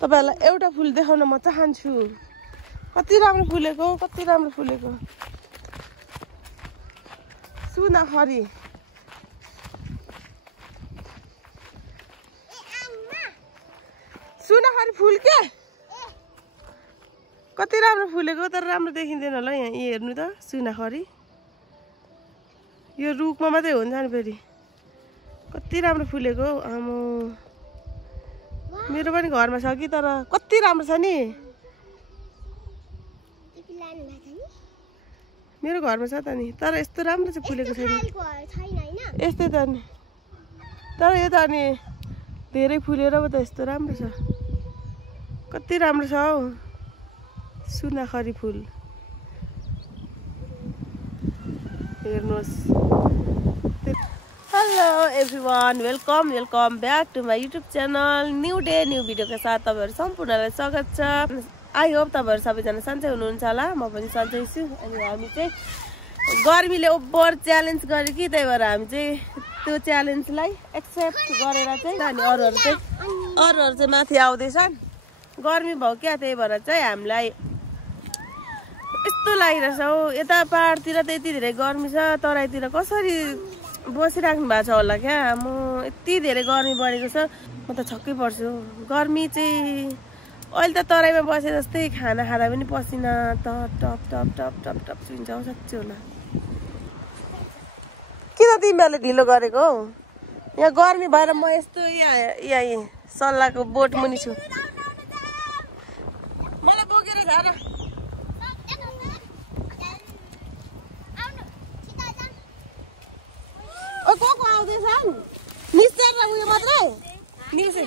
तपाईहरुलाई एउटा फुल देखाउन म चाहन्छु कति राम्रो फुलेको सुनाखरी फुल के कति राम्रो फुलेको तर राम्रो देखिँदैन होला यहाँ हेर्नु त सुनाखरी यो रुखमा मात्रै हुन्छ नि फेरि कति राम्रो फुलेको आमो मेरो पनि घरमा छ कि तर कति राम्रो छ नि मेरो घरमा छ त नि तर यस्तो राम्रो चाहिँ फुलेको छैन यस्तै त नि तर यो त अनि धेरै फुलेर पो त यस्तो राम्रो छ कति राम्रो छ हौ सुनाखरी फुल हेर्नुहोस् hello everyone welcome back to my YouTube channel new day new भिडियोका साथ तपाईहरु सम्पूर्णलाई स्वागत छ आई होप तपाईहरु सबैजना सन्चै हुनुहुन्छ होला म पनि सन्चै छु अनि हामी चाहिँ गर्मीले ओभर च्यालेन्ज गरे कि त्यही भएर हामी चाहिँ त्यो च्यालेन्जलाई एक्सेप्ट गरेर चाहिँ अनि अरूहरु चाहिँ माथि आउँदैछन् गर्मी भयो क्या त्यही भएर चाहिँ हामीलाई यस्तो लागिरहेछ हौ यता पहाडतिर त्यति धेरै गर्मी छ तराईतिर कसरी बसिराख्नु भएको छ होला क्या म यति धेरै गर्मी बढेको छ म त छक्कै पर्छु गर्मी चाहिँ अहिले त तराईमा बसे जस्तै खाना खाँदा पनि पसिना त टप टप टप टप टप चुइन्छ हौ साँच्चै होला किन तिमीहरूले ढिलो गरेको हौ यहाँ गर्मी भएर म यस्तो यहाँ सल्लाहको बोट मुनि छु मलाई बोकेर जा र को आउँदैछन् निस्तर र उयो मात्रै निसे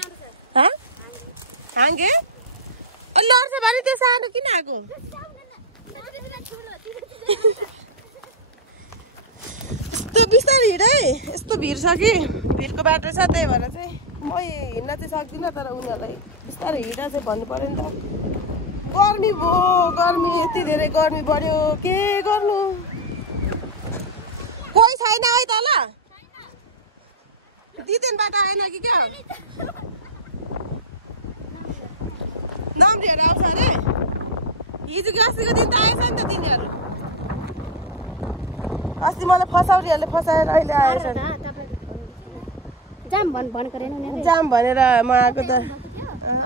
हाङ्गे लड्छ भने त्यो सानो किन आएको यस्तो बिस्तारै हिँड है यस्तो भिड छ कि भिडको बाटो छ त्यही भएर चाहिँ म हिँड्न चाहिँ सक्दिनँ तर उनीहरूलाई बिस्तारै हिँड चाहिँ भन्नु पर्यो नि त गर्मी भयो गर्मी यति धेरै गर्मी बढ्यो के गर्नु कोही छैन है त ल दिदेनबाट आएन कि क्या नम्रीहरू आउँछ अरे हिजो अस्तिको दिन त आएछ नि त तिनीहरू अस्ति मलाई फसाउरीहरूले फसाएर अहिले आएछ जाम भनेर म आएको त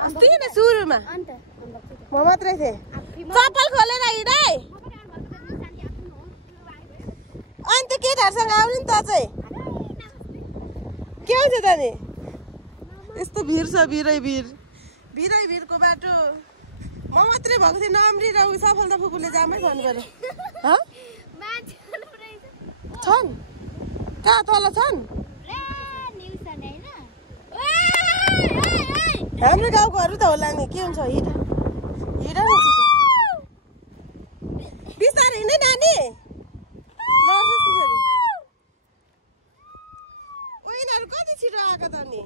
अस्ति नै सुरुमा म मात्रै थिएँ चप्पल खोलेर हिँड है अन्त केटाहरूसँग आउने नि त चाहिँ के हुन्छ त नि यस्तो भिड छ भिडको बाटो म मात्रै भएको थिएँ नम्री र सफलता फुपूले जामै भन्नु पर्यो छन् कहाँ तल छन् हाम्रो गाउँकोहरू त होला नि के हुन्छ हिँड बिस्तारै हिँड्ने नानी उनीहरू कति छिटो आएको त नि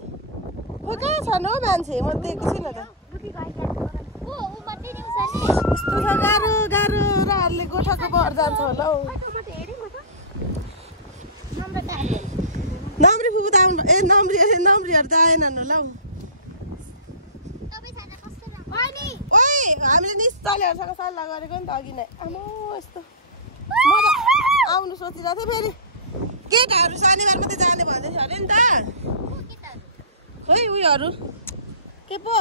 कहाँ छन् हौ मान्छे म देखेको छुइनँ त यस्तो छ गाह्रो राहरूले गोठाको भर जान्छ होला हौ नम्री फुपू त आउनु नम्रीहरू त आएनन् होला हौ ओइ हामीले निश्चलेहरूसँग सल्लाह गरेको नि त अघि नै आमा यस्तो म त आउनु सोचिरहेको थिएँ फेरि केटाहरू शनिबार मात्रै जाने भन्दै थियो अरे नि त है उयोहरू के पो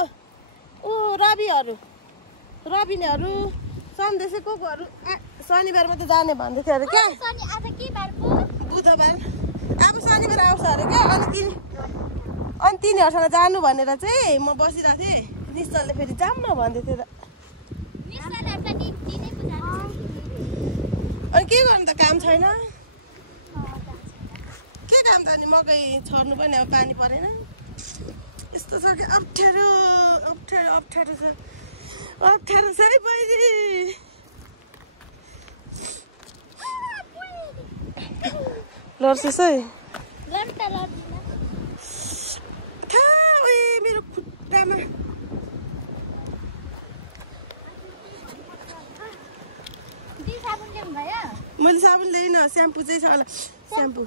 रबिनीहरू सन्देशे कोहरू शनिबार मात्रै जाने भन्दै थियो अरे क्या बुधबार अब शनिबार आउँछ अरे क्या अनि तिनीहरूसँग जानु भनेर चाहिँ म बसिरहेको थिएँ निश्चलले फेरि जाऊँ न भन्दै थियो अनि के गर्नु त काम छैन के काम त अनि मकै छर्नु पनि अब पानी परेन यस्तो छ कि अप्ठ्यारो छ है बहिनी लड्छस् है मेरो खुट्टामा मैले साबुन ल्याइन स्याम्पू चाहिँ छ होला स्याम्पू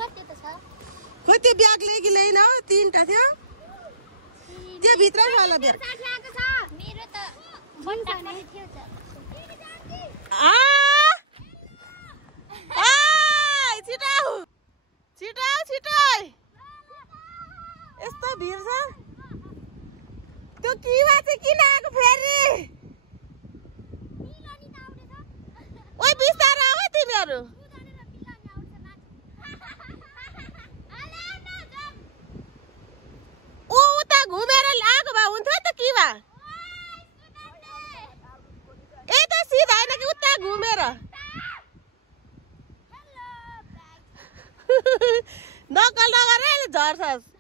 खोइ त्यो ब्याग ल्याइ कि ल्याइन 3टा थियो त्यो भित्रै छ होला ब्याग यस्तो भिड छ त्यो किवा चाहिँ किन आएको फेरि ओइ बिस्तारै आऊ तिमीहरू ऊ उता घुमेर आएको भए हुन्थ्यो त किवा यता सिधा होइन कि उता घुमेर नक्कल नगर झर्छस्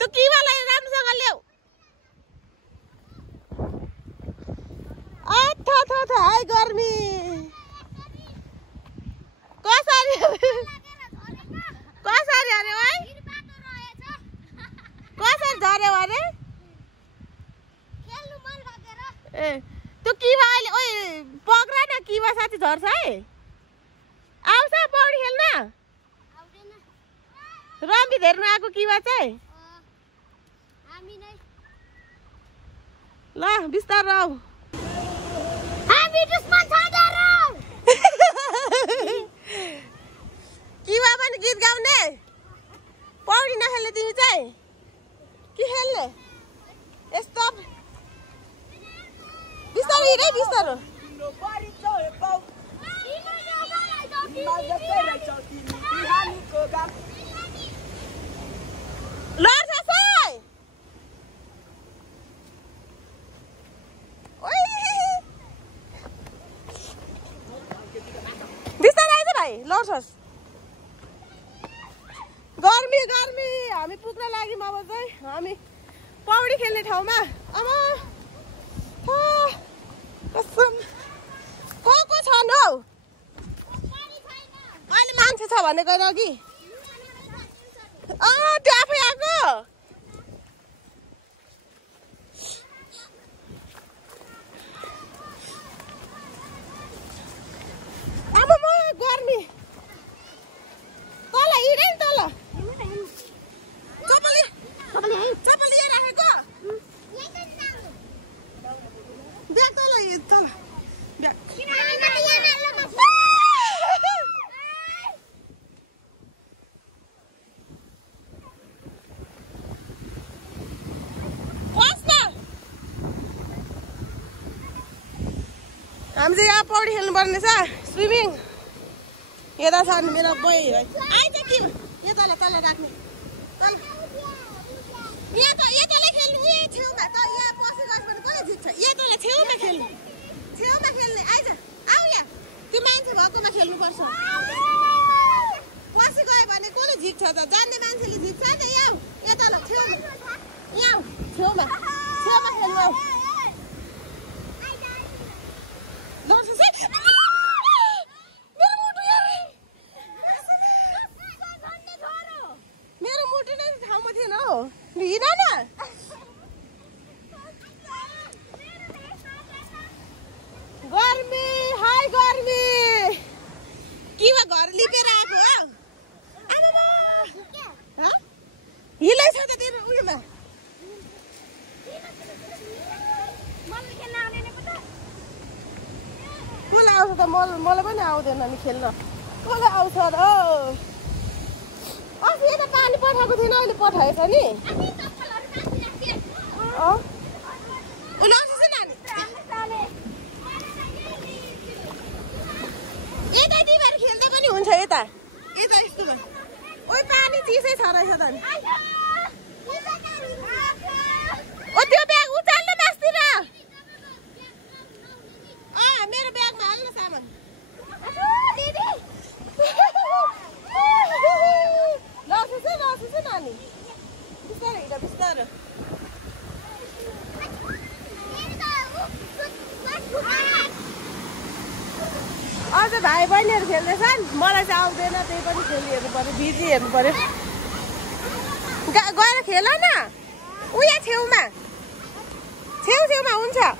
त्यो किवालाई राम्रोसँग ल्याऊ हाय गर्मी कसरी अरे भाइ कसरी झर्यो अरे ए त्यो किवा अहिले ओइ पक्रा न किवा साथी झर्छ है आउँछ पौडी खेल्न रमी धेर्नु आएको किवा चाहिँ ल बिस्तारो आऊ किवा पनि गीत गाउने पौडी नखेल्ने तिमी चाहिँ के खेल्ने यस्तो बिस्तारो हिँड है बिस्तारो लड्छस् गर्मी गर्मी हामी पुग्न लाग्यौँ अब चाहिँ हामी पौडी खेल्ने ठाउँमा आमा कसम को छन् हौ अहिले मान्छे छ भने गएर अघि त्यो आफै आएको गर्मी तल हिँडे नि तल चप्पल यहाँ राखेको ब्याग तल तल हामी चाहिँ यहाँ पौडी खेल्नु पर्ने छ स्विमिङ यता छ मेरो बोइ आइज कि यो तल तल राख्ने तल यहाँ तलै खेल्नु उयो छेउमा त यहाँ पसी गएछ भने कसले जित्छ यहाँ तल छेउमा खेल्ने आइज आऊ यहाँ त्यो मान्छे भएकोमा खेल्नुपर्छ पसी गयो भने कसले जित्छ त जान्ने मान्छेले जित्छ नि यहाँ तल छेउमा यहाँ छेउमा खेल्नु आऊ मेरो मुटु नै ठाउँमा थिएन हौ हिँड न गर्मी हाय गर्मी किवा घर लिपेर आएको हौ हिलै छ त तिम्रो उयोमा कसलाई आउँछ त मलाई पनि आउँदैन नि खेल्न कसलाई आउँछ र अस्ति यता पानी पठाएको थिएन अहिले पठाएछ नि यता तिमीहरू खेल्दा पनि हुन्छ यता यस्तोमा ओइ पानी चिसै छ रहेछ त ओ त्यो ब्याग उचाल्नु मास्तिर मेरो ब्यागमा हाल्न सामान लसेछ नानी बिस्तारै हिँड बिस्तारै अझ भाइ बहिनीहरू खेल्दैछन् मलाई चाहिँ आउँदैन त्यही पनि खेलिहेर्नु पर्यो बिजी हेर्नु पर्यो गएर खेल न उया छेउमा हुन्छ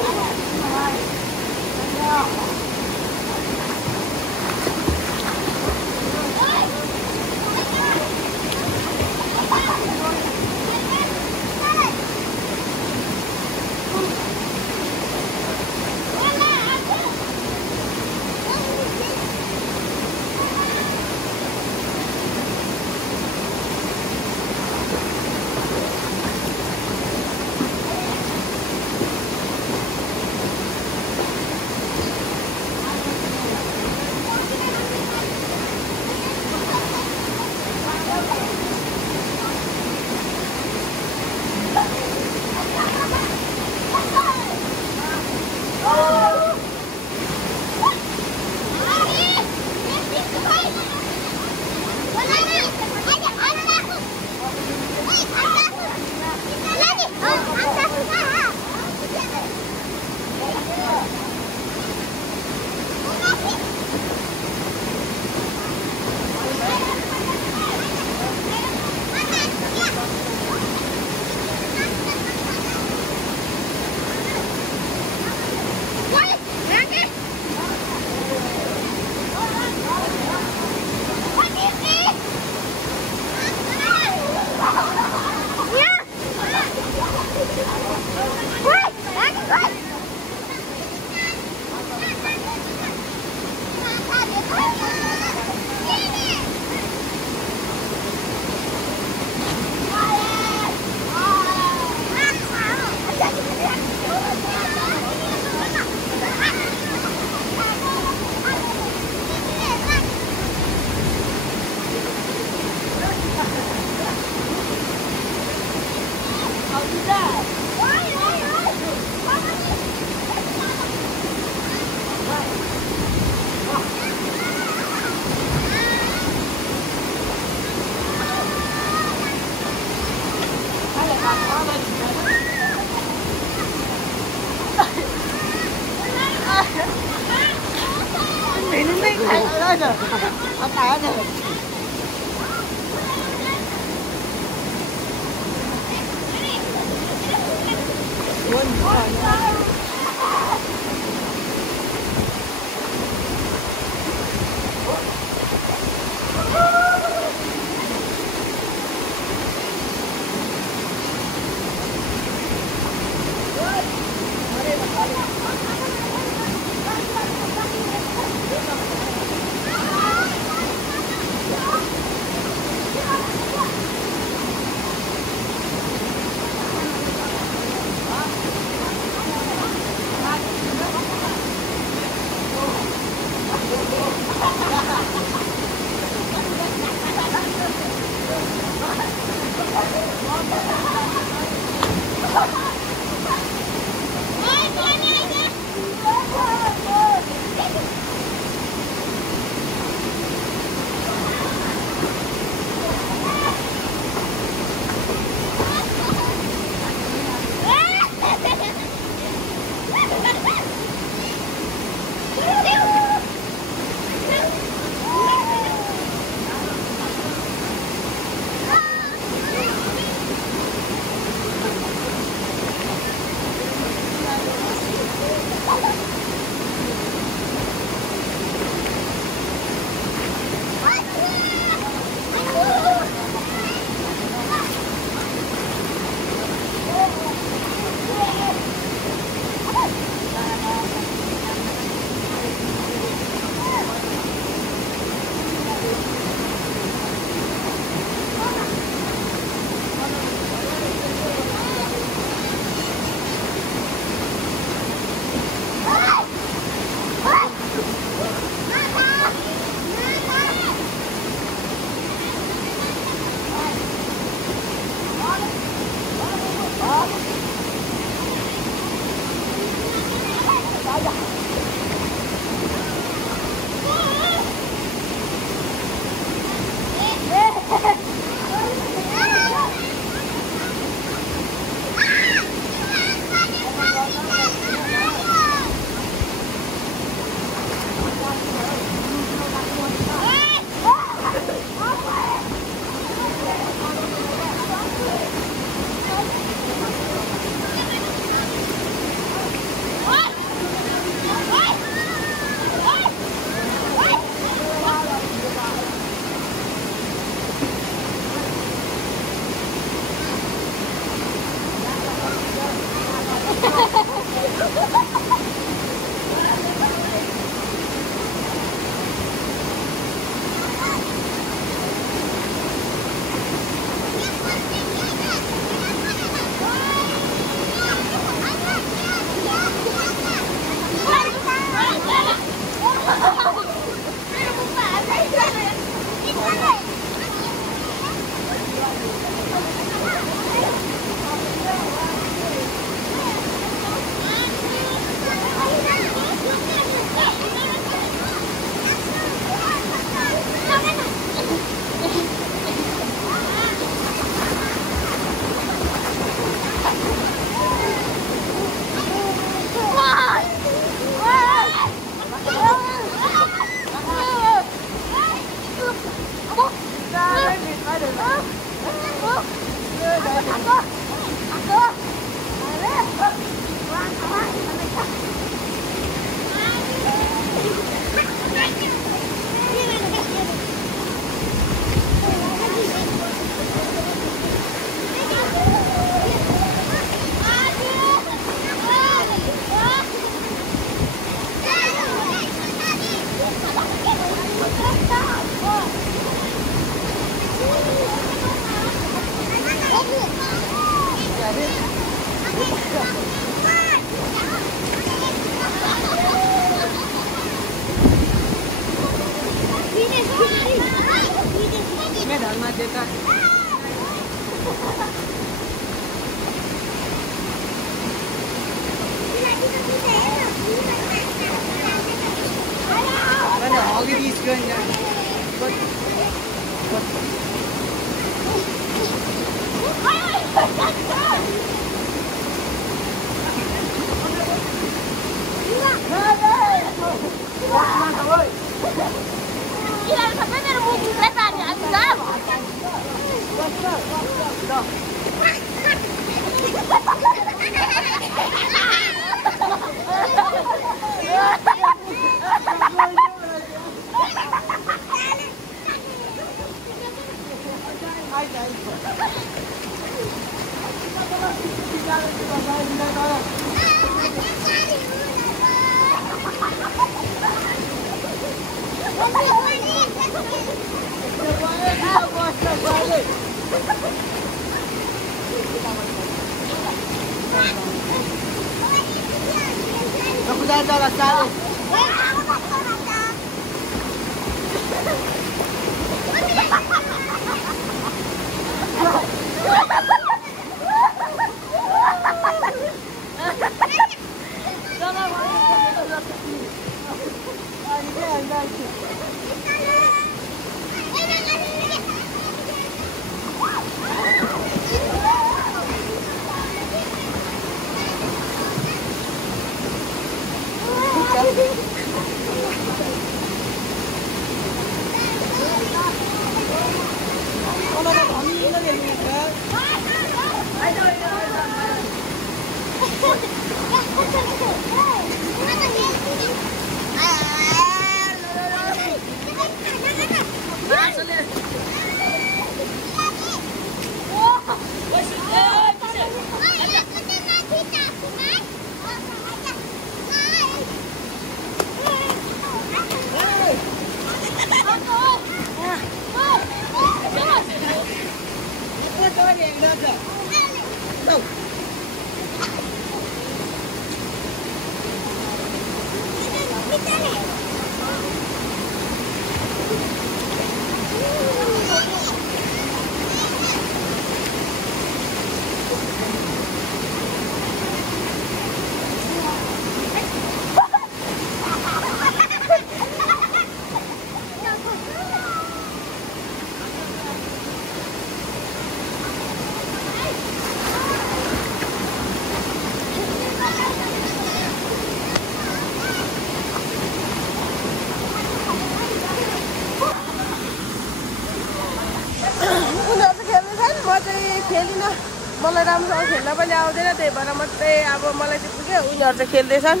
मलाई राम्रोसँग खेल्न पनि आउँदैन त्यही भएर मात्रै अब मलाई चाहिँ पुग्यो उनीहरू चाहिँ खेल्दैछन्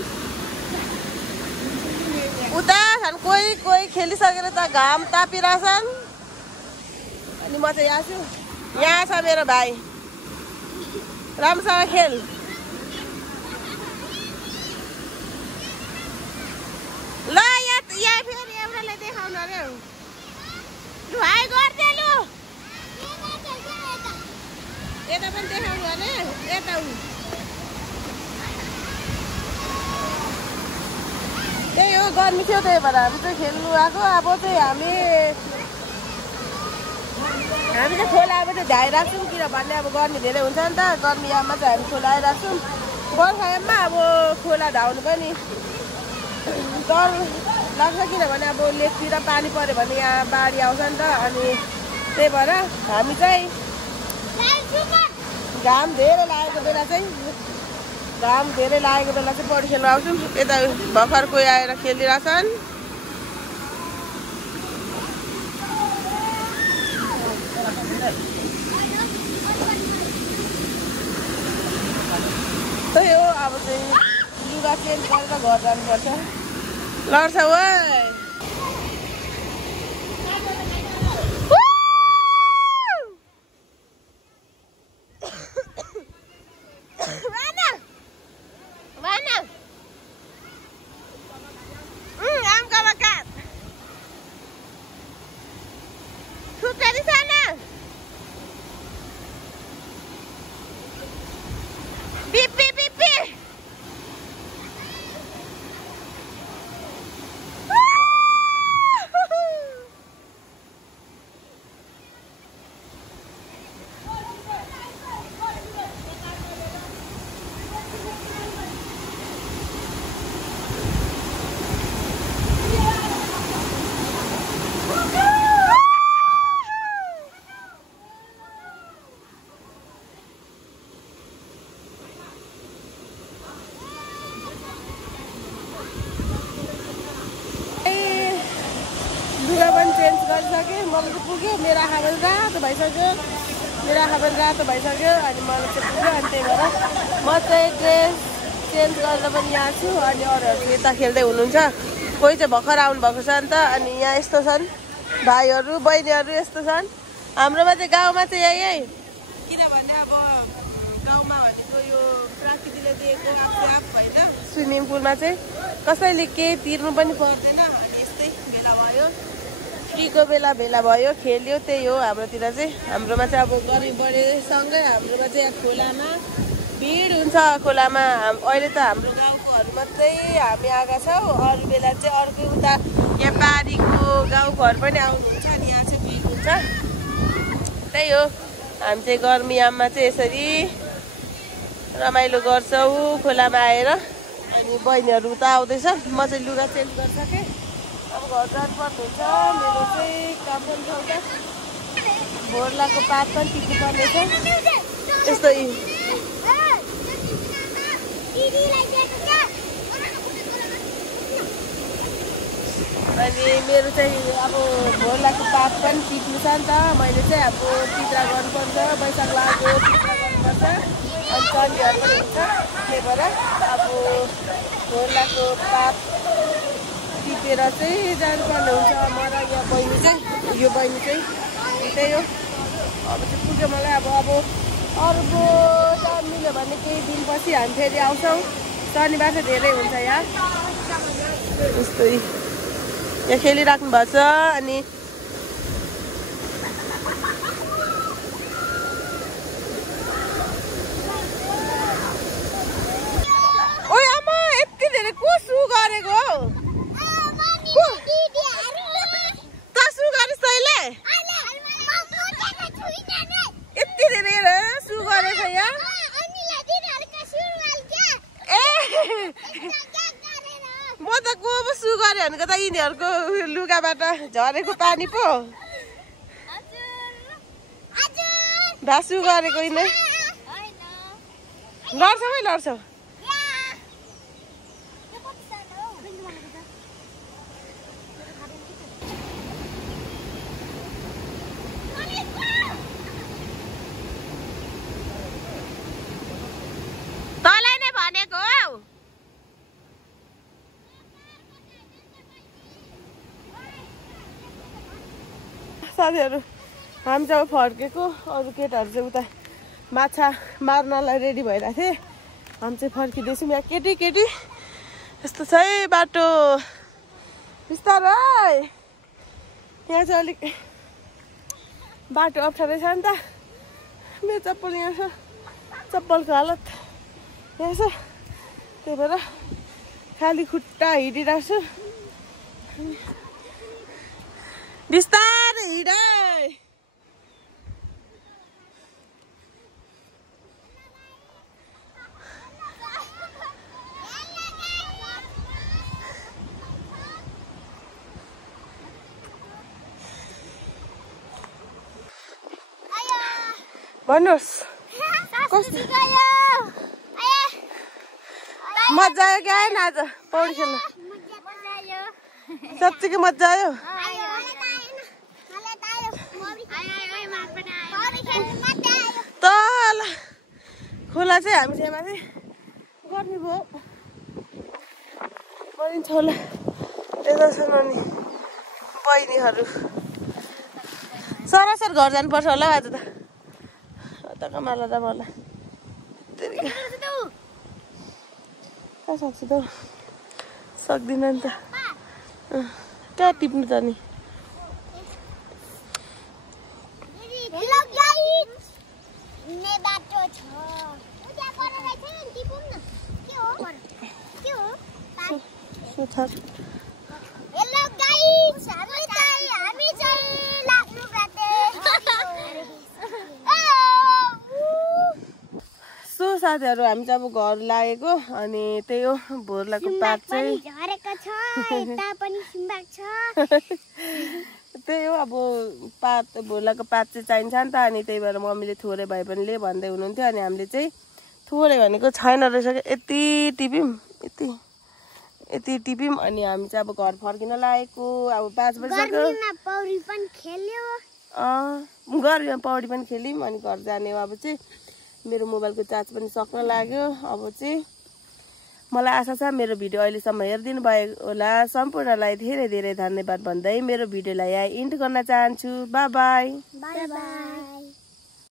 उता छन् कोही कोही खेलिसकेर त घाम तापिरहेछन् अनि म चाहिँ यहाँ छु यहाँ छ मेरो भाइ राम्रोसँग खेल ल यहाँ फेरि एउटाले देखाउनु अरे लु भाइ गर्दै लु यता पनि देखाउनु अरे यता त्यही हो गर्मी थियो त्यही भएर हामी चाहिँ खेल्नु आएको अब चाहिँ हामी चाहिँ खोला अब चाहिँ धाइरहेको छौँ किनभने अब गर्मी धेरै हुन्छ नि त गर्मी याममा चाहिँ हामी खोला आइरहेको छौँ बर्खायाममा अब खोला धाउनु पनि डर लाग्छ किनभने अब लेकतिर पानी पऱ्यो भने यहाँ बाढी आउँछ नि त अनि त्यही भएर हामी चाहिँ घाम धेरै लागेको बेला चाहिँ पौडी खेल्नु आउँछौँ यता भर्खर कोही आएर खेलिरहेछन् त्यही हो अब चाहिँ लुगा चेन्ज गरेर घर जानुपर्छ लड्छ suka di sana. Pipi, pipi. Change गरिसकेँ मलाई चाहिँ पुग्यो मेरो आँखा पनि रातो भइसक्यो अनि मलाई चाहिँ पुग्यो अनि त्यही भएर म चाहिँ ड्रेस चेन्ज गरेर पनि यहाँ छु अनि अरूहरू यता खेल्दै हुनुहुन्छ कोही चाहिँ भर्खर आउनु भएको छ नि त अनि यहाँ यस्तो छन् भाइहरू बहिनीहरू यस्तो छन् हाम्रोमा चाहिँ गाउँमा चाहिँ यही किनभने अब गाउँमा भनेको यो प्रकृतिले दिएको आफ होइन स्विमिङ पुलमा चाहिँ कसैले केही तिर्नु पनि पर्दैन अनि यस्तै भेला भयो फ्रीको बेला भेला भयो खेल्यो त्यही हो हाम्रोतिर चाहिँ हाम्रोमा चाहिँ अब गर्मी बढेसँगै हाम्रोमा चाहिँ यहाँ खोलामा भिड हुन्छ खोलामा अहिले त हाम्रो गाउँकोहरू मात्रै हामी आएका छौँ अरू बेला चाहिँ अर्कै उता यहाँ पारीको गाउँकोहरू पनि आउनुहुन्छ अनि यहाँ चाहिँ भिड हुन्छ त्यही हो हामी चाहिँ गर्मी याममा चाहिँ यसरी रमाइलो गर्छौँ खोलामा आएर अनि बहिनीहरू उता आउँदैछ म चाहिँ लुगा चेन्ज गरिसकेँ अब घर जानुपर्ने हुन्छ मेरो चाहिँ काम पनि छ उता भोरलाको पात पनि टिप्नु पर्नेछ यस्तै अनि मेरो चाहिँ अब भोरलाको पात पनि टिप्नु छ नि त मैले चाहिँ अब पित्रा गर्नुपर्छ वैशाख लाग्यो पित्रा गर्नुपर्छ अनि चण्डीहरू पनि हुन्छ त्यही भएर अब भोरलाको पात टिपेर चाहिँ जानुपर्ने हुन्छ म र यो बहिनी चाहिँ त्यही हो अब चाहिँ पुग्यो मलाई अब अर्को टाइम मिल्यो भने केही दिनपछि हामी फेरि आउँछौँ शनिबार चाहिँ धेरै हुन्छ यहाँ यस्तै यहाँ खेलिराख्नु भएको छ अनि ओइ आमा यति धेरै को सु गरेको म त को पो सु गरे भनेको त यिनीहरूको लुगाबाट झरेको पानी पो धासु गरेको यिनी लड्छौ है लड्छौ तँलाई नै भनेको साथीहरू हामी चाहिँ अब फर्केको अरू केटाहरू चाहिँ उता माछा मार्नलाई रेडी भइरहेको थिएँ हामी चाहिँ फर्किँदैछौँ यहाँ केटी यस्तो छ है बाटो बिस्तारै यहाँ चाहिँ अलिक बाटो अप्ठ्यारै छ नि त मेरो चप्पल यहाँ छ चप्पलको हालत यहाँ छ त्यही भएर खाली खुट्टा हिँडिरहेको छु बिस्तारै हिँड भन्नुहोस् कस्तो मजा आयो कि आएन आज पौडी खेल्न साँच्चीकै मजा आयो तल खोला चाहिँ हामी चाहिँ माथि गर्ने भयो पनि छोला यता छन् अनि बहिनीहरू सरासर घर जानुपर्छ होला आज त कमाला त मलाई कहाँ सक्छु त सक्दिनँ नि त कहाँ टिप्नु त नि हेलो गाइस हामी चाहिँ लाग्नु बाटे सो साथीहरु हामी चाहिँ अब घर लागेको अनि त्यही हो भोरलाको पात चाहिँ झरेको छ यता पनि सिम्बाक छ त्यही हो अब पात भोरलाको पात चाहिँ चाहिन्छ नि त अनि त्यही भएर मम्मीले थोरै भए पनि ले भन्दै हुनुहुन्थ्यो अनि हामीले चाहिँ थोरै भनेको छैन रहेछ यति टिप्यौँ अनि हामी चाहिँ अब घर फर्किन लागेको अब 5 बजिसक्यो पौडी पनि खेल्यो गर्मीमा पौडी पनि खेल्यौँ अनि घर जाने हो अब चाहिँ मेरो मोबाइलको चार्ज पनि सक्न लाग्यो अब चाहिँ मलाई आशा छ मेरो भिडियो अहिलेसम्म हेरिदिनु भयो होला सम्पूर्णलाई धेरै धेरै धन्यवाद भन्दै मेरो भिडियोलाई यहाँ इन्ड गर्न चाहन्छु बाई बाई।